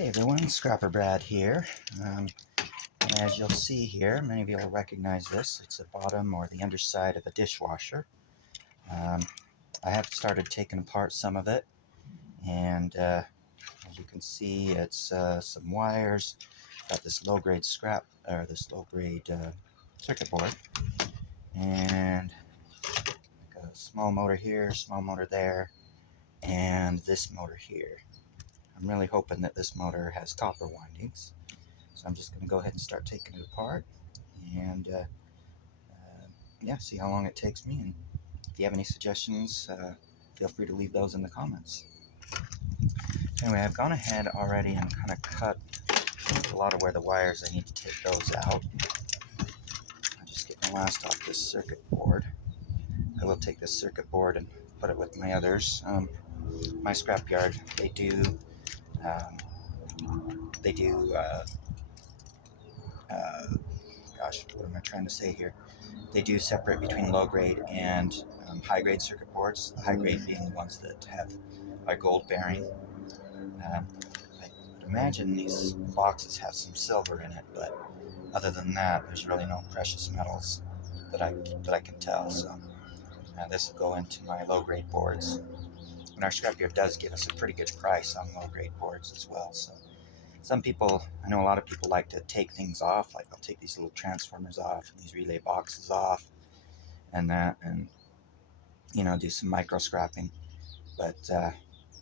Hey everyone, Scrapper Brad here. As you'll see here, many of you will recognize this. It's the bottom or the underside of a dishwasher. I have started taking apart some of it, and as you can see, it's some wires. Got this low-grade scrap, or this low-grade circuit board, and got a small motor here, small motor there, and this motor here. I'm really hoping that this motor has copper windings. So I'm just going to go ahead and start taking it apart and yeah, see how long it takes me. And if you have any suggestions, feel free to leave those in the comments. Anyway, I've gone ahead already and kind of cut a lot of where the wires, I need to take those out. I'll just get the last off this circuit board. I will take this circuit board and put it with my others. My scrapyard, they do gosh, what am I trying to say here? They do separate between low grade and high grade circuit boards. The high grade being the ones that are gold bearing. I would imagine these boxes have some silver in it, but other than that, there's really no precious metals that I can tell. So this will go into my low grade boards. And our scrapyard does give us a pretty good price on low grade boards as well. So some people, I know a lot of people like to take things off, like they'll take these little transformers off and these relay boxes off and that, and you know, do some micro scrapping. But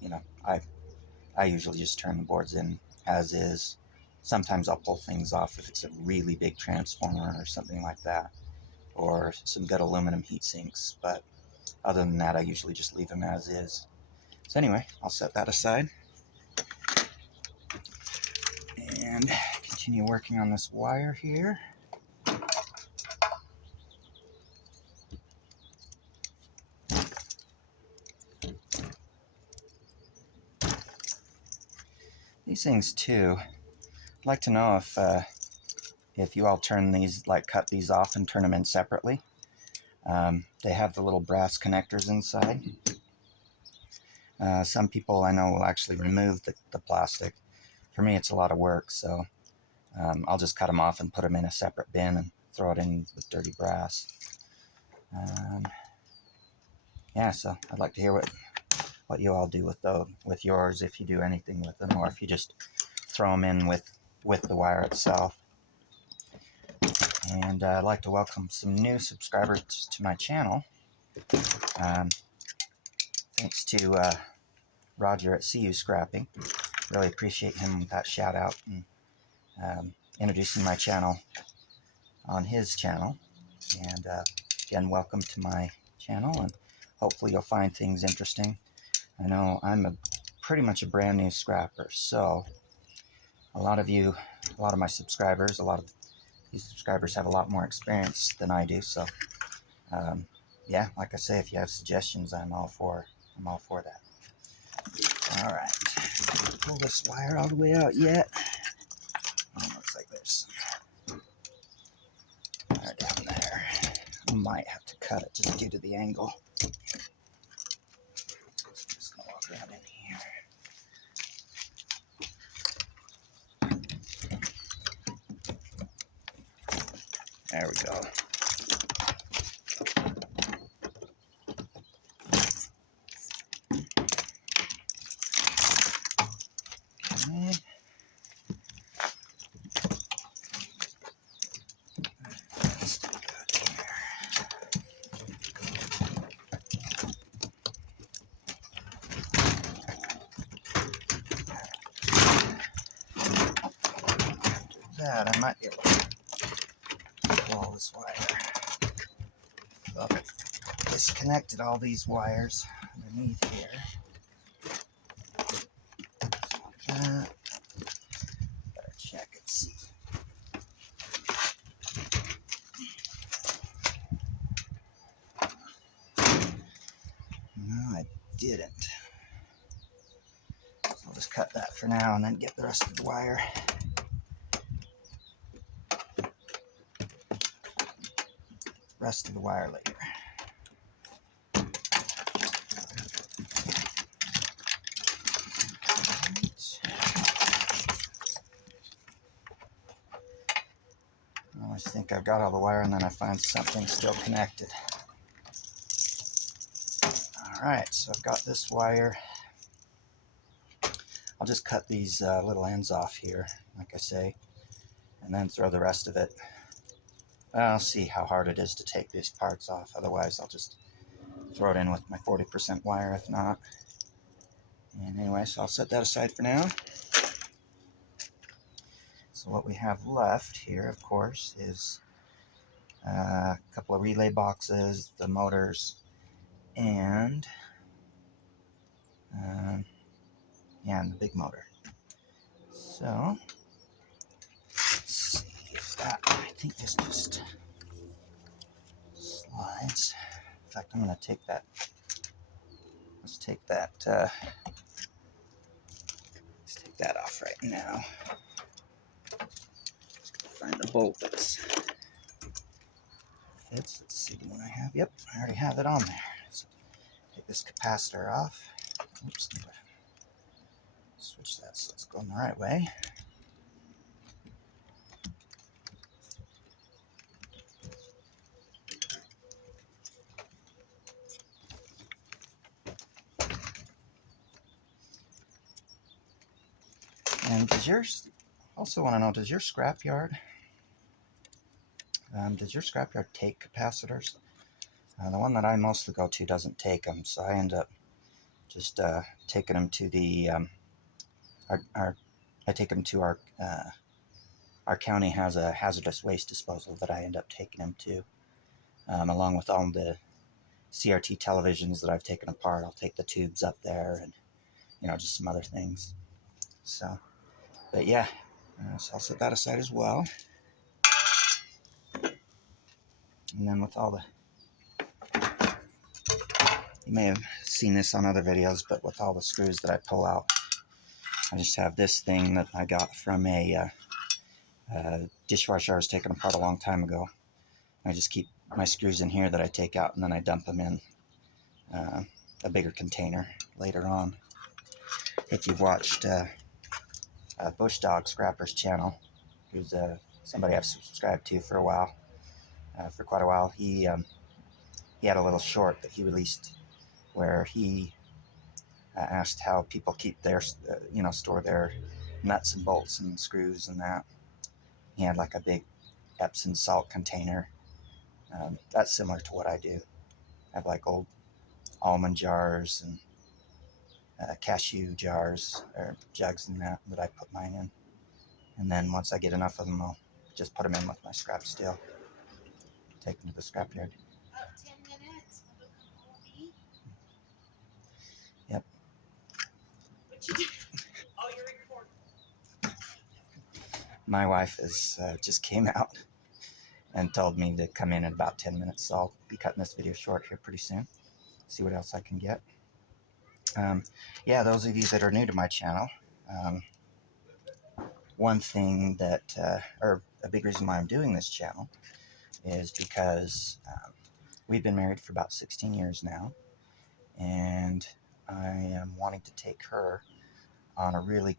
you know, I usually just turn the boards in as is. Sometimes I'll pull things off if it's a really big transformer or something like that, or some good aluminum heat sinks, but other than that I usually just leave them as is. So anyway, I'll set that aside and continue working on this wire here. These things too, I'd like to know if you all turn these, like cut these off and turn them in separately. They have the little brass connectors inside. Some people I know will actually remove the plastic. For me it's a lot of work, so I'll just cut them off and put them in a separate bin and throw it in with dirty brass. Yeah, so I'd like to hear what you all do with yours, if you do anything with them, or if you just throw them in with the wire itself. And I'd like to welcome some new subscribers to my channel. Thanks to Roger at CU Scrapping. Really appreciate him with that shout out and introducing my channel on his channel. And again, welcome to my channel, and hopefully you'll find things interesting. I know I'm pretty much a brand new scrapper, so a lot of my subscribers, a lot of these subscribers have a lot more experience than I do. So yeah, like I say, if you have suggestions, I'm all for that. All right, pull this wire all the way out yet. Oh, looks like there's some wire down there. I might have to cut it just due to the angle. So I'm just gonna walk around in here. There we go. Okay. Let's do that here. After that, I might be able to pull all this wire. I've disconnected all these wires underneath here. Better check and see. No, I didn't. So I'll just cut that for now and then get the rest of the wire. Rest of the wire later. think I've got all the wire, and then I find something still connected. Alright, so I've got this wire. I'll just cut these little ends off here, like I say, and then throw the rest of it. I'll see how hard it is to take these parts off, otherwise I'll just throw it in with my 40% wire if not. And anyway, so I'll set that aside for now. So what we have left here, of course, is a couple of relay boxes, the motors, and and the big motor. So let's see if that, I think this just slides. In fact, I'm going to take that. Let's take that off right now. Find the bolt that's fits. Let's see the one I have. Yep, I already have it on there. So take this capacitor off. Oops. Switch that so it's going the right way. And also want to know, does your scrapyard take capacitors? The one that I mostly go to doesn't take them, so I end up just taking them to the I take them to our county has a hazardous waste disposal that I end up taking them to, along with all the CRT televisions that I've taken apart. I'll take the tubes up there, and just some other things. So, but yeah, so I'll set that aside as well. And then with all the, you may have seen this on other videos, but with all the screws that I pull out, I just have this thing that I got from a dishwasher I was taking apart a long time ago. I just keep my screws in here that I take out, and then I dump them in a bigger container later on. If you've watched Bush Dog Scrapper's channel, who's somebody I've subscribed to for a while, for quite a while, he had a little short that he released where he asked how people keep their, store their nuts and bolts and screws and that. He had like a big Epsom salt container. That's similar to what I do. I have like old almond jars and cashew jars or jugs and that I put mine in. And then once I get enough of them, I'll just put them in with my scrap steel. Take them to the scrapyard. About 10 minutes. We'll come home and eat. Yep. What you do? Oh, you're recording. My wife just came out and told me to come in about 10 minutes, so I'll be cutting this video short here pretty soon. See what else I can get. Yeah, those of you that are new to my channel, one thing that, or a big reason why I'm doing this channel is because we've been married for about 16 years now, and I am wanting to take her on a really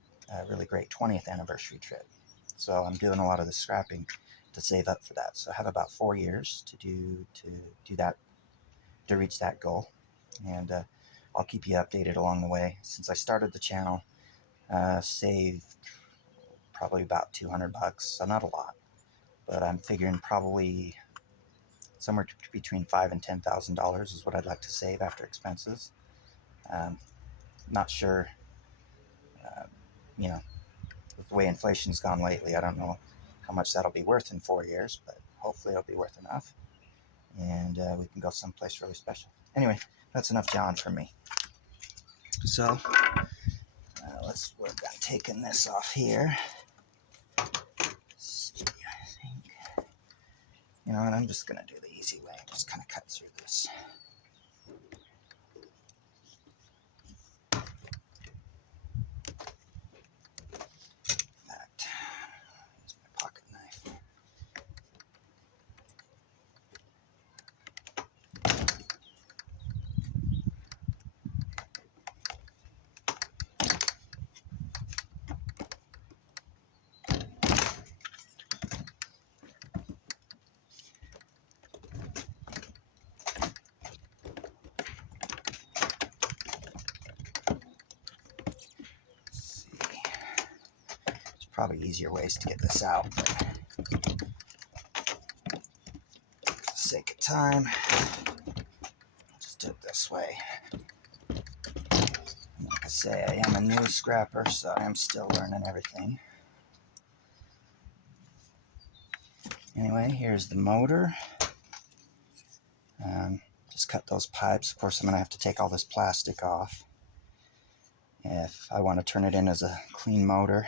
great 20th anniversary trip. So I'm doing a lot of the scrapping to save up for that. So I have about 4 years to do that, to reach that goal, and I'll keep you updated along the way. Since I started the channel, saved probably about $200, so not a lot, but I'm figuring probably somewhere between $5,000 and $10,000 is what I'd like to save after expenses. Not sure, with the way inflation's gone lately, I don't know how much that'll be worth in 4 years, but hopefully it'll be worth enough, and we can go someplace really special. Anyway, that's enough John for me. So let's work on taking this off here. See, I think, and I'm just gonna do the easy way, just kind of cut through this. That is my pocket knife. probably easier ways to get this out, but for the sake of time, I'll just do it this way. Like I say, I am a new scrapper, so I am still learning everything. Anyway, here's the motor. Just cut those pipes. Of course, I'm going to have to take all this plastic off if I want to turn it in as a clean motor.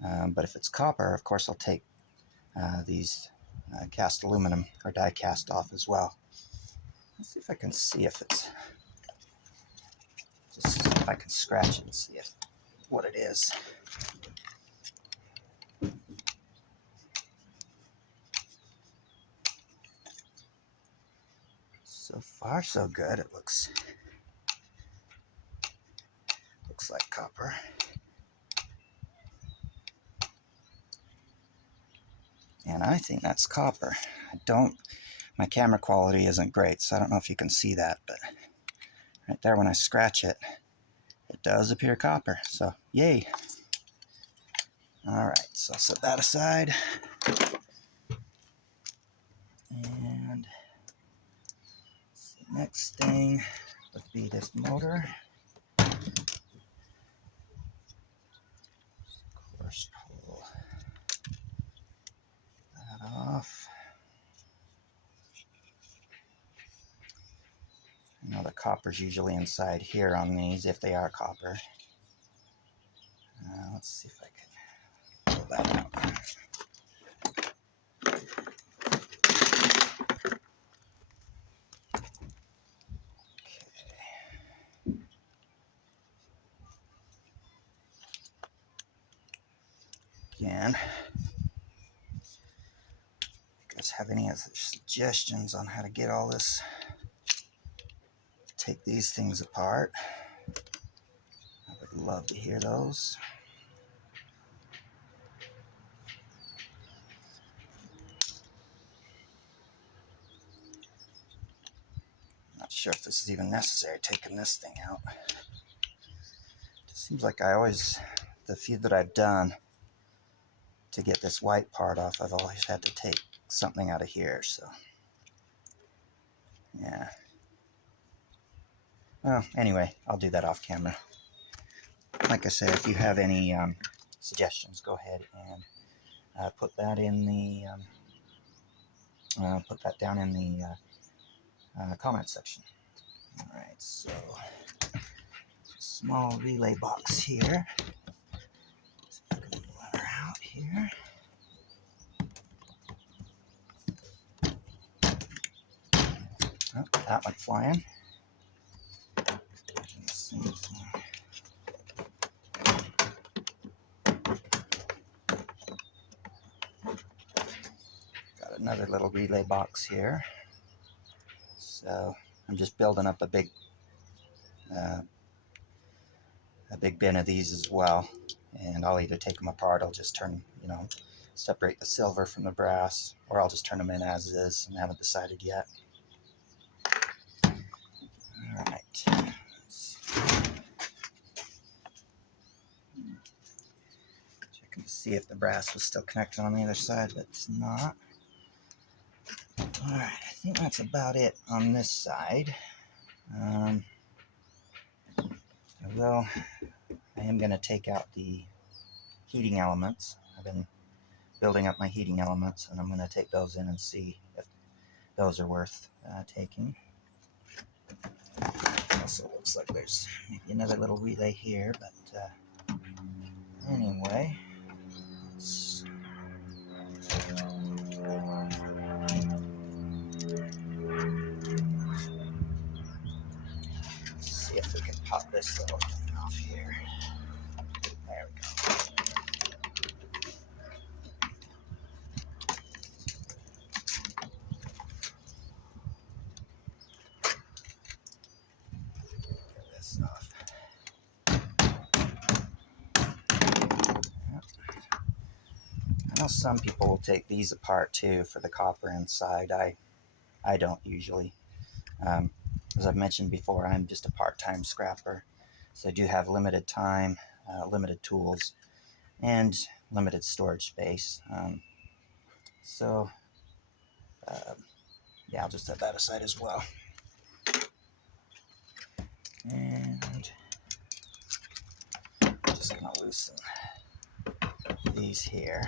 But if it's copper, of course, I'll take these cast aluminum or die cast off as well. Let's see if I can see if it's, just see if I can scratch it and see what it is. So far, so good. It looks like copper. And I think that's copper. My camera quality isn't great, so I don't know if you can see that, but right there when I scratch it, it does appear copper, so yay. Alright, so I'll set that aside. And the next thing would be this motor. Of course, pull that off. I know the copper's usually inside here on these, if they are copper. Let's see if I can pull that out. Again, if you guys have any other suggestions on how to get all this, take these things apart, I would love to hear those. Not sure if this is even necessary, taking this thing out. It seems like the few that I've done to get this white part off, I've always had to take something out of here, so yeah. Well, anyway, I'll do that off camera. Like I said, if you have any suggestions, go ahead and put that down in the comment section. All right, so small relay box here. See if I can pull her out here. Oh, that went flying. Got another little relay box here. So I'm just building up a big bin of these as well. And I'll either take them apart, I'll just separate the silver from the brass, or I'll just turn them in as is and haven't decided yet. Alright. Checking to see if the brass was still connected on the other side, but it's not. Alright, I think that's about it on this side. I am going to take out the heating elements. I've been building up my heating elements, and I'm going to take those in and see if those are worth taking. Also looks like there's maybe another little relay here, but anyway, let's see if we can pop this little thing off here. There we go. Get this off. Yep. I know some people will take these apart too for the copper inside. I don't usually. As I've mentioned before, I'm just a part-time scrapper, so I do have limited time, limited tools, and limited storage space. So yeah, I'll just set that aside as well. And I'm just gonna loosen these here.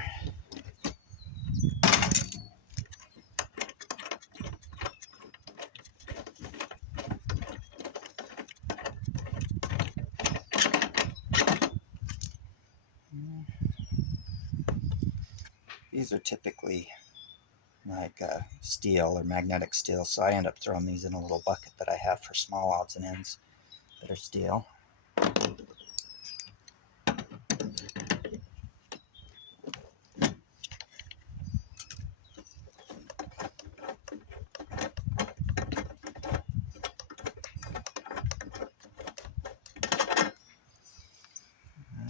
These are typically like steel or magnetic steel, so I end up throwing these in a little bucket that I have for small odds and ends that are steel.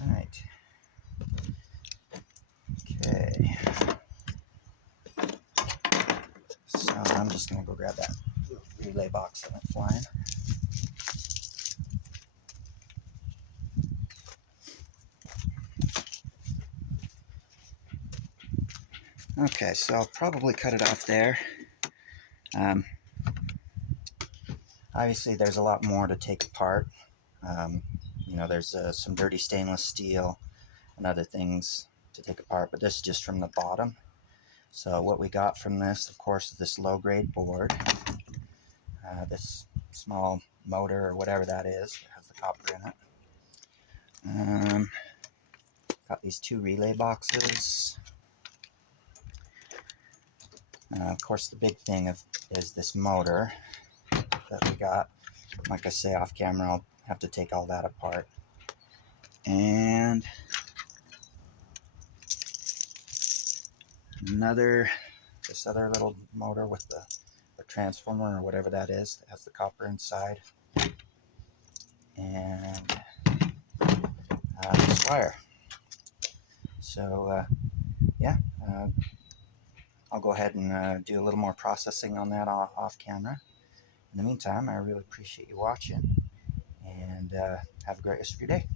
Alright. Okay. So I'm just going to go grab that relay box that went flying. Okay, so I'll probably cut it off there. Obviously, there's a lot more to take apart. You know, there's some dirty stainless steel and other things to take apart, but this is just from the bottom. So what we got from this, of course, is this low-grade board, this small motor or whatever that is, that has the copper in it. Got these two relay boxes. Of course, the big thing is this motor that we got. Like I say, off camera, I'll have to take all that apart. And this other little motor with the transformer or whatever that is, that has the copper inside. And this wire. So yeah, I'll go ahead and do a little more processing on that off camera. In the meantime, I really appreciate you watching, and have a great rest of your day.